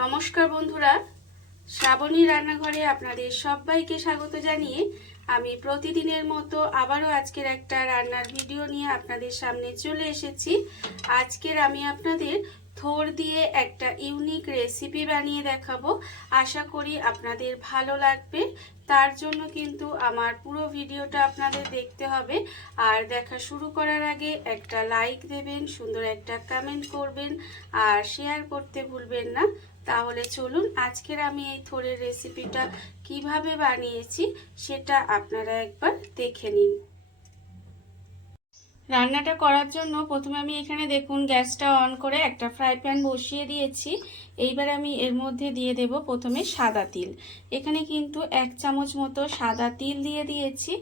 নমস্কার বন্ধুরা, শ্রাবণী রান্নাঘরে আপনাদের সবাইকে স্বাগত জানিয়ে আমি প্রতিদিনের মতো আবারও আজকের একটা রান্নার ভিডিও নিয়ে আপনাদের সামনে চলে এসেছি। আজকের আমি আপনাদের থোড় দিয়ে একটা ইউনিক রেসিপি বানিয়ে দেখাবো। আশা করি আপনাদের ভালো লাগবে। তার জন্য কিন্তু আমার পুরো ভিডিওটা আপনাদের দেখতে হবে। আর দেখা শুরু করার আগে একটা লাইক দেবেন, সুন্দর একটা কমেন্ট করবেন আর শেয়ার করতে ভুলবেন না। তাহলে চলুন আজকের আমি এই থোড়ের রেসিপিটা কিভাবে বানিয়েছি সেটা আপনারা একবার দেখে নিন। রান্নাটা করার জন্য প্রথমে আমি এখানে দেখুন গ্যাসটা অন করে একটা ফ্রাই প্যান বসিয়ে দিয়েছি। এইবার আমি এর মধ্যে দিয়ে দেব প্রথমে সাদা তিল। এখানে কিন্তু 1 চামচ মতো সাদা তিল দিয়ে দিয়েছি।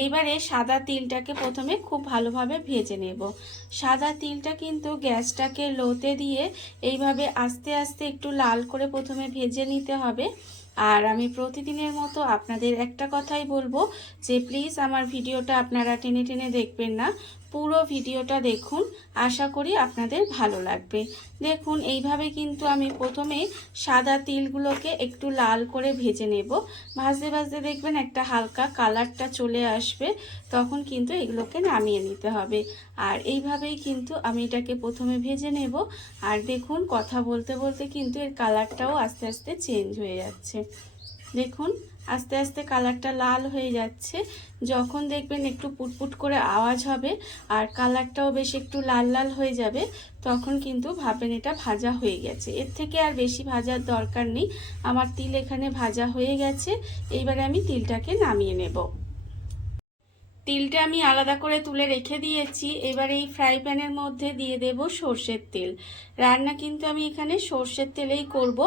এইবারে সাদা তিলটাকে প্রথমে খুব ভালোভাবে ভেজে নেব। সাদা তিলটা কিন্তু গ্যাসটাকে লোতে দিয়ে এইভাবে আস্তে আস্তে একটু লাল করে প্রথমে ভেজে নিতে হবে। আর আমি প্রতিদিনের মতো আপনাদের একটা কথাই বলবো যে প্লিজ আমার ভিডিওটা আপনারা টেনে টেনে দেখবেন না, পুরো ভিডিওটা দেখুন। আশা করি আপনাদের ভালো লাগবে। দেখুন এইভাবে কিন্তু আমি প্রথমে সাদা তিলগুলোকে একটু লাল করে ভেজে নেব। ভাজতে ভাজতে দেখবেন একটা হালকা কালারটা চলে আসবে, তখন কিন্তু এগুলোকে নামিয়ে নিতে হবে। আর এইভাবেই কিন্তু আমি এটাকে প্রথমে ভেজে নেব। আর দেখুন কথা বলতে বলতে কিন্তু এর কালারটাও আস্তে আস্তে চেঞ্জ হয়ে যাচ্ছে। দেখুন আস্তে আস্তে কালারটা লাল হয়ে যাচ্ছে। যখন দেখবেন একটু পুটপুট করে আওয়াজ হবে আর কালারটাও বেশ একটু লাল লাল হয়ে যাবে, তখন কিন্তু ভাবেন এটা ভাজা হয়ে গেছে। এর থেকে আর বেশি ভাজার দরকার নেই। আমার তিল এখানে ভাজা হয়ে গেছে। এইবারে আমি তিলটাকে নামিয়ে নেব। তিলটা আমি আলাদা করে তুলে রেখে দিয়েছি। এবার এই ফ্রাই প্যানের মধ্যে দিয়ে দেব সর্ষের তেল। রান্না কিন্তু আমি এখানে সর্ষের তেলেই করব।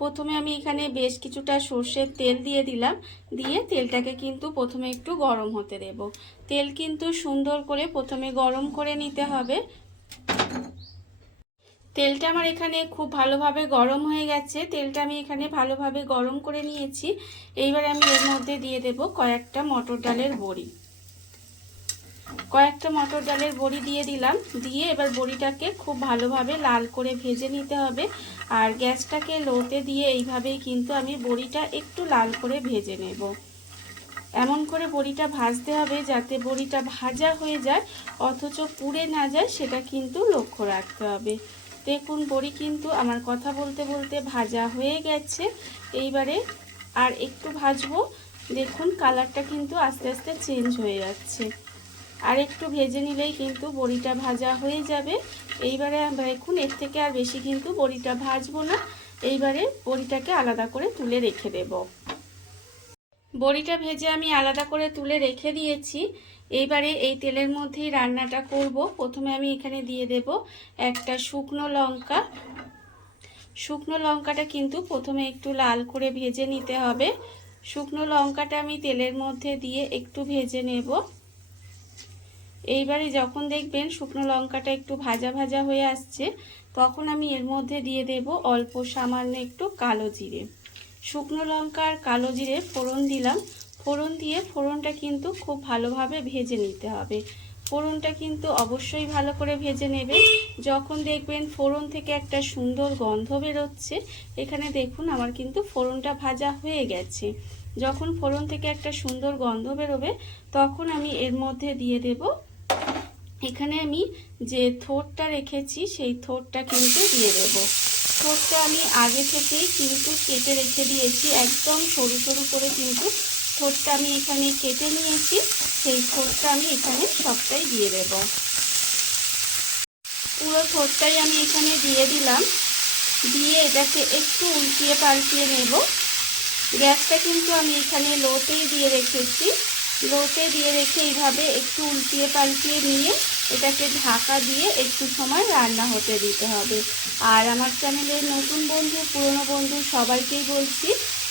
প্রথমে আমি এখানে বেশ কিছুটা সর্ষের তেল দিয়ে দিলাম। দিয়ে তেলটাকে কিন্তু প্রথমে একটু গরম হতে দেব। তেল কিন্তু সুন্দর করে প্রথমে গরম করে নিতে হবে। তেলটা আমার এখানে খুব ভালোভাবে গরম হয়ে গেছে। তেলটা আমি এখানে ভালোভাবে গরম করে নিয়েছি। এইবার আমি এর মধ্যে দিয়ে দেব কয়েকটা মটর ডালের বড়ি। কয়েকটা মটর ডালের বড়ি দিয়ে দিলাম। দিয়ে এবার বড়িটাকে খুব ভালোভাবে লাল করে ভেজে নিতে হবে। আর গ্যাসটাকে লোতে দিয়ে এইভাবেই কিন্তু আমি বড়িটা একটু লাল করে ভেজে নেব। এমন করে বড়িটা ভাজতে হবে যাতে বড়িটা ভাজা হয়ে যায় অথচ পুড়ে না যায়, সেটা কিন্তু লক্ষ্য রাখতে হবে। দেখুন বড়ি কিন্তু আমার কথা বলতে বলতে ভাজা হয়ে গেছে। এইবারে আর একটু ভাজবো। দেখুন কালারটা কিন্তু আস্তে আস্তে চেঞ্জ হয়ে যাচ্ছে। আর একটু ভেজে নিলেই কিন্তু বড়িটা ভাজা হয়ে যাবে। এইবারে দেখুন এর থেকে আর বেশি কিন্তু বড়িটা ভাজবো না। এইবারে বড়িটাকে আলাদা করে তুলে রেখে দেব। বড়িটা ভেজে আমি আলাদা করে তুলে রেখে দিয়েছি। এইবারে এই তেলের মধ্যেই রান্নাটা করব। প্রথমে আমি এখানে দিয়ে দেব একটা শুকনো লঙ্কা। শুকনো লঙ্কাটা কিন্তু প্রথমে একটু লাল করে ভেজে নিতে হবে। শুকনো লঙ্কাটা আমি তেলের মধ্যে দিয়ে একটু ভেজে নেব। এইবারে যখন দেখবেন শুকনো লঙ্কাটা একটু ভাজা ভাজা হয়ে আসছে, তখন আমি এর মধ্যে দিয়ে দেব অল্প সামান্য একটু কালো জিরে। শুকনো লঙ্কা আর কালো জিরে ফোড়ন দিলাম। ফোড়ন দিয়ে ফোড়নটা কিন্তু খুব ভালোভাবে ভেজে নিতে হবে। ফোড়নটা কিন্তু অবশ্যই ভালো করে ভেজে নেবে। যখন দেখবেন ফোড়ন থেকে একটা সুন্দর গন্ধ বেরোচ্ছে, এখানে দেখুন আমার কিন্তু ফোড়নটা ভাজা হয়ে গেছে। যখন ফোড়ন থেকে একটা সুন্দর গন্ধ বেরোবে, তখন আমি এর মধ্যে দিয়ে দেব এখানে আমি যে থোড়টা রেখেছি সেই থোড়টা কিন্তু দিয়ে দেব। থোড়টা আমি আগে থেকেই কিন্তু কেটে রেখে দিয়েছি, একদম সরু সরু করে কিন্তু থোড়টা আমি এখানে কেটে নিয়েছি। সেই থোড়টা আমি এখানে সবটাই দিয়ে দেব। পুরো থোড়টাই আমি এখানে দিয়ে দিলাম। দিয়ে এটাকে একটু উল্টিয়ে পাল্টিয়ে নেব। গ্যাসটা কিন্তু আমি এখানে লোতেই দিয়ে রেখেছি। লোতে দিয়ে রেখে এইভাবে একটু উল্টিয়ে পাল্টিয়ে নিয়ে এটাকে ঢাকা দিয়ে একটু সময় রান্না হতে দিতে হবে। আর আমার চ্যানেলের নতুন বন্ধু পুরনো বন্ধু সবাইকেই বলছি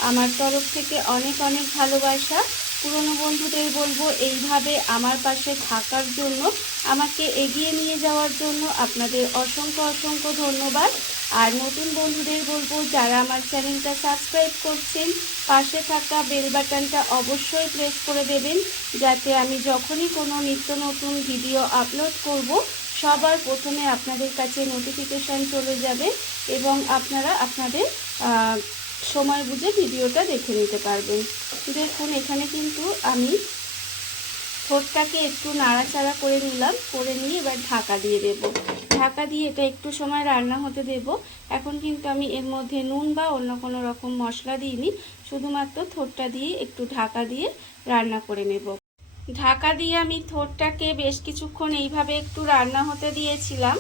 আমার তরফ থেকে অনেক অনেক ভালোবাসা। পুরনো বন্ধুদের বলবো এইভাবে আমার পাশে থাকার জন্য, আমাকে এগিয়ে নিয়ে যাওয়ার জন্য আপনাদের অসংখ্য অসংখ্য ধন্যবাদ। আর নতুন বন্ধুদের বলবো যারা আমার চ্যানেলটা সাবস্ক্রাইব করছেন, পাশে থাকা বেল বাটনটা অবশ্যই প্রেস করে দেবেন, যাতে আমি যখনই কোনো নিত্য নতুন ভিডিও আপলোড করব সবার প্রথমে আপনাদের কাছে নোটিফিকেশান চলে যাবে এবং আপনারা আপনাদের সময় বুঝে ভিডিওটা দেখে নিতে পারবেন। দেখুন এখানে কিন্তু আমি ঠোঁটটাকে একটু নাড়াচাড়া করে নিলাম, করে নিয়ে এবার ঢাকা দিয়ে দেব। ঢাকা দিয়ে এটা একটু সময় রান্না হতে দেব। এখন কিন্তু আমি এর মধ্যে নুন বা অন্য কোনো রকম মশলা দিইনি, শুধুমাত্র ঠোঁটটা দিয়ে একটু ঢাকা দিয়ে রান্না করে নেব। ঢাকা দিয়ে আমি ঠোঁটটাকে বেশ কিছুক্ষণ এইভাবে একটু রান্না হতে দিয়েছিলাম।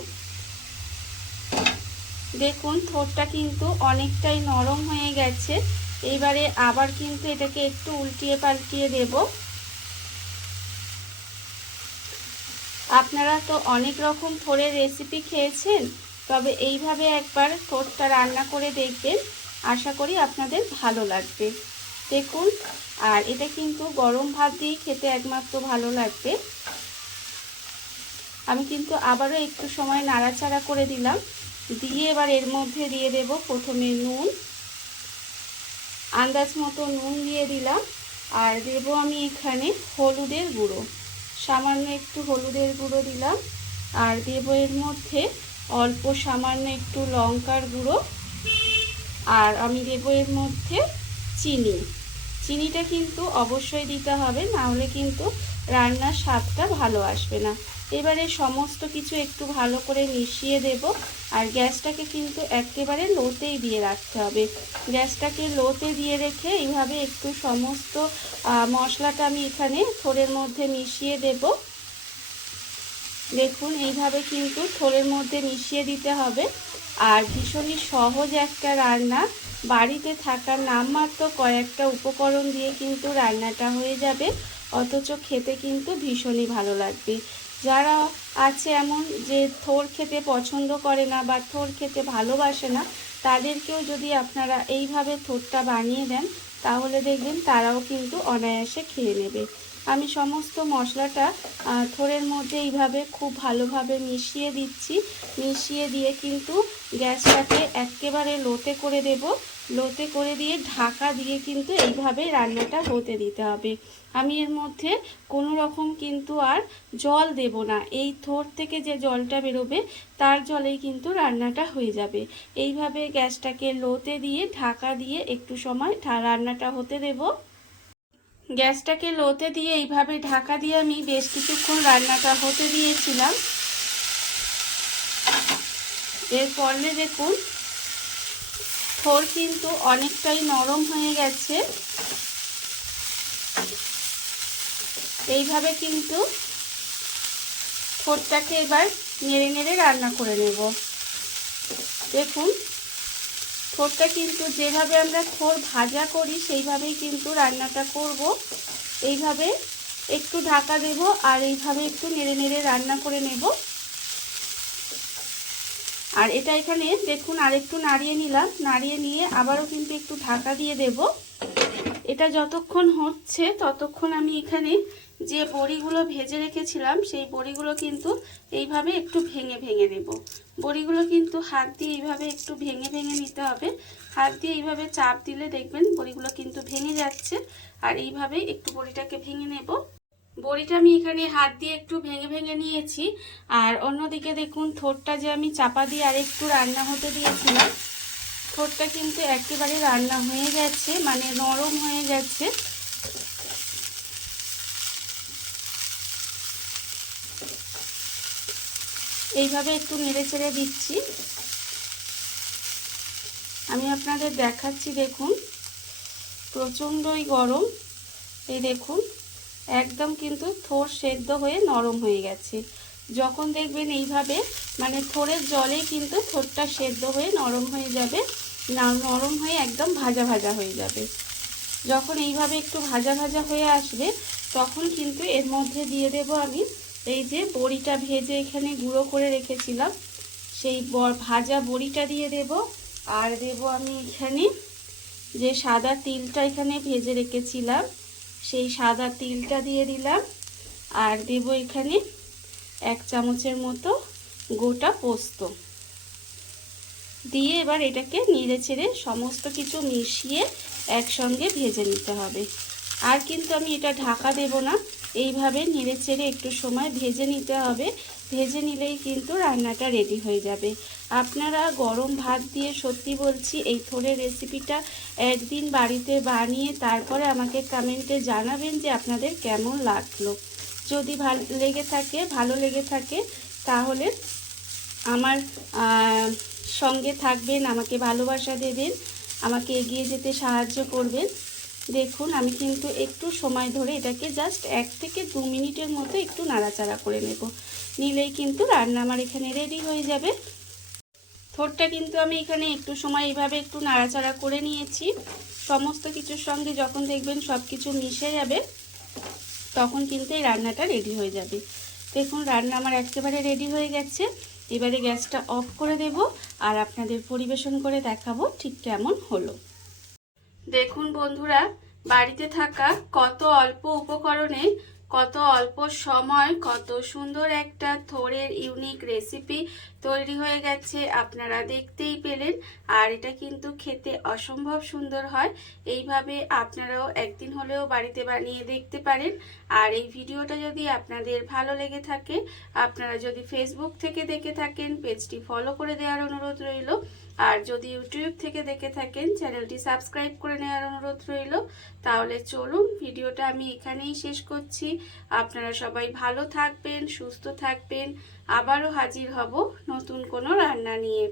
দেখুন ঠোঁটটা কিন্তু অনেকটাই নরম হয়ে গেছে। এইবারে আবার কিন্তু এটাকে একটু উল্টিয়ে পাল্টিয়ে দেব। আপনারা তো অনেক রকম ঠোঁটের রেসিপি খেয়েছেন, তবে এইভাবে একবার ঠোঁটটা রান্না করে দেখবেন, আশা করি আপনাদের ভালো লাগবে। দেখুন, আর এটা কিন্তু গরম ভাত দিয়ে খেতে একমাত্র ভালো লাগবে। আমি কিন্তু আবারও একটু সময় নাড়াচাড়া করে দিলাম, দিয়ে এবার এর মধ্যে দিয়ে দেব প্রথমে নুন, আন্দাজ মতো নুন দিয়ে দিলাম। আর দেব আমি এখানে হলুদের গুঁড়ো, সামান্য একটু হলুদের গুঁড়ো দিলাম। আর দেব এর মধ্যে অল্প সামান্য একটু লঙ্কার গুঁড়ো। আর আমি দেব এর মধ্যে চিনি। চিনিটা কিন্তু অবশ্যই দিতে হবে, না হলে কিন্তু রান্নার স্বাদটা ভালো আসবে না। এবারে সমস্ত কিছু একটু ভালো করে মিশিয়ে দেব। আর গ্যাসটাকে কিন্তু একেবারে লোতেই দিয়ে রাখতে হবে। গ্যাসটাকে লোতে দিয়ে রেখে এইভাবে একটু সমস্ত মশলাটা আমি এখানে থোড়ের মধ্যে মিশিয়ে দেব। দেখুন এইভাবে কিন্তু থোড়ের মধ্যে মিশিয়ে দিতে হবে। আর ভীষণই সহজ একটা রান্না, বাড়িতে থাকার নামমাত্র কয়েকটা উপকরণ দিয়ে কিন্তু রান্নাটা হয়ে যাবে, অথচ খেতে কিন্তু ভীষণই ভালো লাগবে। যারা আছে এমন যে থোড় খেতে পছন্দ করে না বা থোড় খেতে ভালোবাসে না, তাদেরকেও যদি আপনারা এইভাবে থোড়টা বানিয়ে দেন, তাহলে দেখবেন তারাও কিন্তু অনায়াসে খেয়ে নেবে। আমি সমস্ত মশলাটা থোড়ের মধ্যে এইভাবে খুব ভালোভাবে মিশিয়ে দিচ্ছি। মিশিয়ে দিয়ে কিন্তু গ্যাসটাকে একেবারে লোতে করে দেব। লোতে করে দিয়ে ঢাকা দিয়ে কিন্তু এইভাবে রান্নাটা হতে দিতে হবে। আমি এর মধ্যে কোনো রকম কিন্তু আর জল দেব না। এই থোড় থেকে যে জলটা বেরোবে তার জলেই কিন্তু রান্নাটা হয়ে যাবে। এইভাবে গ্যাসটাকে লোতে দিয়ে ঢাকা দিয়ে একটু সময় রান্নাটা হতে দেব। গ্যাসটাকে লোতে দিয়ে এইভাবে ঢাকা দিয়ে আমি বেশ কিছুক্ষণ রান্নাটা হতে দিয়েছিলাম। এরপরে দেখুন থোড় কিন্তু অনেকটাই নরম হয়ে গেছে। এইভাবে কিন্তু থোড়টাকে এবার নেড়ে নেড়ে রান্না করে নেব। দেখুন থোড়টা কিন্তু যেভাবে আমরা থোড় ভাজা করি সেইভাবেই কিন্তু রান্নাটা করব। এইভাবে একটু ঢাকা দেব আর এইভাবে একটু নেড়ে নেড়ে রান্না করে নেব। আর এটা এখানে দেখুন আরেকটু নাড়িয়ে নিলাম, নাড়িয়ে নিয়ে আবারও কিন্তু একটু ঢাকা দিয়ে দেব। এটা যতক্ষণ হচ্ছে ততক্ষণ আমি এখানে যে বড়িগুলো ভেজে রেখেছিলাম সেই বড়িগুলো কিন্তু এইভাবে একটু ভেঙে ভেঙে নেব। বড়িগুলো কিন্তু হাত দিয়ে এইভাবে একটু ভেঙে ভেঙে নিতে হবে। হাত দিয়ে এইভাবে চাপ দিলে দেখবেন বড়িগুলো কিন্তু ভেঙে যাচ্ছে। আর এইভাবে একটু বড়িটাকে ভেঙে নেব। বড়িটা আমি এখানে হাত দিয়ে একটু ভেঙে ভেঙে নিয়েছি। আর অন্যদিকে দেখুন থোড়টা যে আমি চাপা দিয়ে আরেকটু রান্না হতে দিয়েছিলাম, থোড়টা কিন্তু একেবারে রান্না হয়ে গেছে, মানে নরম হয়ে গেছে। এইভাবে একটু নেড়ে চেড়ে দিচ্ছি। আমি আপনাদের দেখাচ্ছি, দেখুন প্রচণ্ডই গরম। এই দেখুন একদম কিন্তু থোড় সেদ্ধ হয়ে নরম হয়ে গেছে। যখন দেখবেন এইভাবে মানে থোড়ের জলেই কিন্তু থোড়টা সেদ্ধ হয়ে নরম হয়ে যাবে, নরম হয়ে একদম ভাজা ভাজা হয়ে যাবে। যখন এইভাবে একটু ভাজা ভাজা হয়ে আসবে তখন কিন্তু এর মধ্যে দিয়ে দেব আমি এই যে বড়িটা ভেজে এখানে গুঁড়ো করে রেখেছিলাম, সেই ভাজা বড়িটা দিয়ে দেব। আর দেব আমি এখানে যে সাদা তিলটা এখানে ভেজে রেখেছিলাম সেই সাদা তিলটা দিয়ে দিলাম। আর দেব এখানে 1 চামচের মতো গোটা পোস্ত দিয়ে এবার এটাকে নেড়ে চেড়ে সমস্ত কিছু মিশিয়ে একসঙ্গে ভেজে নিতে হবে। আর কিন্তু আমি এটা ঢাকা দেব না, এইভাবে নেড়েচেড়ে একটু সময় ভেজে নিতে হবে। ভেজে নিলেই কিন্তু রান্নাটা রেডি হয়ে যাবে। আপনারা গরম ভাত দিয়ে, সত্যি বলছি, এই থোড়ের রেসিপিটা একদিন বাড়িতে বানিয়ে তারপরে আমাকে কমেন্টে জানাবেন যে আপনাদের কেমন লাগলো। যদি ভালো লেগে থাকে তাহলে আমার সঙ্গে থাকবেন, আমাকে ভালোবাসা দেবেন, আমাকে এগিয়ে যেতে সাহায্য করবেন। দেখুন আমি কিন্তু একটু সময় ধরে এটাকে জাস্ট 1 থেকে 2 মিনিটের মতো একটু নাড়াচাড়া করে নেব। নিলেই কিন্তু রান্না আমার এখানে রেডি হয়ে যাবে। থোড়টা কিন্তু আমি এখানে একটু সময় এইভাবে একটু নাড়াচাড়া করে নিয়েছি। সমস্ত কিছুর সঙ্গে যখন দেখবেন সব কিছু মিশে যাবে তখন কিন্তু এই রান্নাটা রেডি হয়ে যাবে। দেখুন রান্না আমার একেবারে রেডি হয়ে গেছে। এবারে গ্যাসটা অফ করে দেব আর আপনাদের পরিবেশন করে দেখাবো ঠিক কেমন হলো। দেখুন বন্ধুরা, বাড়িতে থাকা কত অল্প উপকরণে, কত অল্প সময়, কত সুন্দর একটা থোড়ের ইউনিক রেসিপি তৈরি হয়ে গেছে, আপনারা দেখতেই পেলেন। আর এটা কিন্তু খেতে অসম্ভব সুন্দর হয়। এইভাবে আপনারাও একদিন হলেও বাড়িতে বানিয়ে দেখতে পারেন। আর এই ভিডিওটা যদি আপনাদের ভালো লেগে থাকে, আপনারা যদি ফেসবুক থেকে দেখে থাকেন পেজটি ফলো করে দেওয়ার অনুরোধ রইল। আর যদি ইউটিউব থেকে দেখে থাকেন চ্যানেলটি সাবস্ক্রাইব করে নেওয়ার অনুরোধ রইল। তাহলে চলুন ভিডিওটা আমি এখানেই শেষ করছি। আপনারা সবাই ভালো থাকবেন, সুস্থ থাকবেন। আবারও হাজির হব নতুন কোনো রান্না নিয়ে।